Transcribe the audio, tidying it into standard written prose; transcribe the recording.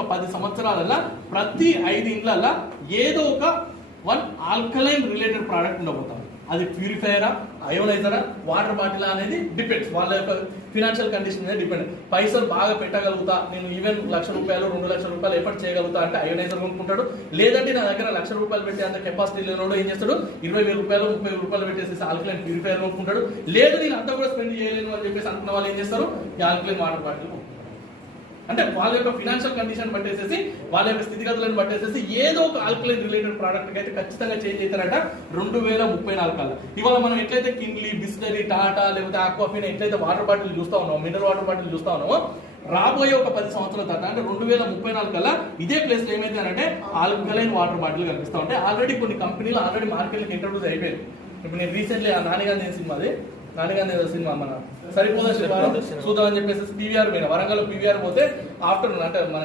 ఒక 10 సంవత్సరాలలో ప్రతి 5 ఇండ్లలో ఏదో ఒక 1 ఆల్కలైన్ రిలేటెడ్ ప్రోడక్ట్ ఉండబోతాం. అది ప్యూరిఫైయరా, అయోనైజరా, వాటర్ బాటిల్ అనేది డిపెండ్స్, వాళ్ళ యొక్క ఫినాన్షియల్ కండిషన్ మీద డిపెండ్. పైసలు బాగా పెట్టగలుగుతా, నేను ఈవెన్ ₹1,00,000 ₹2,00,000 ఎఫర్ట్ చేయగలుగుతా అంటే అయోనైజర్ కొనుక్కుంటాడు. లేదంటే నా దగ్గర ₹1,00,000 పెట్టే అంత కెపాసిటీ లేనోడు ఏం చేస్తాడు, ₹20,000 ₹30,000 పెట్టేసి ఆల్కలైన్ ప్యూరిఫైయర్ కొనుక్కుంటాడు. లేదు నేను అంతా కూడా స్పెండ్ చేయలేను అని చెప్పేసి అనుకున్న వాళ్ళు ఏం చేస్తారు, ఈ ఆల్కలైన్ వాటర్ బాటిల్. అంటే వాళ్ళ యొక్క ఫినాన్షియల్ కండిషన్ బట్టేసేసి, వాళ్ళ యొక్క స్థితిగతులను బట్టేసేసి ఏదో ఒక ఆల్కలైన్ రిలేటెడ్ ప్రోడక్ట్ అయితే ఖచ్చితంగా చేంజ్ అవుతారట 2034 కల్లా. ఇవాళ మనం ఎట్లయితే కిన్లీ, బిస్లరీ, టాటా లేకపోతే ఆక్వాఫినా ఎట్లయితే వాటర్ బాటిల్ చూస్తా ఉన్నామో, మినరల్ వాటర్ బాటిల్ చూస్తా ఉన్నామో, రాబోయే ఒక 10 సంవత్సరాల తర్వాత అంటే 2034 కల్లా ఇదే ప్లేస్ లో ఏమైతే ఆల్కలైన్ వాటర్ బాటిల్ కనిపిస్తా ఉంటాయి. ఆల్రెడీ కొన్ని కంపెనీలు ఆల్రెడీ మార్కెట్కి ఇంట్రొడ్యూస్ అయిపోయాయి. ఇప్పుడు నేను రీసెంట్లీ నానిగాంధీ సినిమా మన సరిపోదా శనివారం చూద్దాం అని చెప్పేసి పీవీఆర్ పోయినా, వరంగల్ పీవీఆర్ పోతే ఆఫ్టర్నూన్ అంటే మన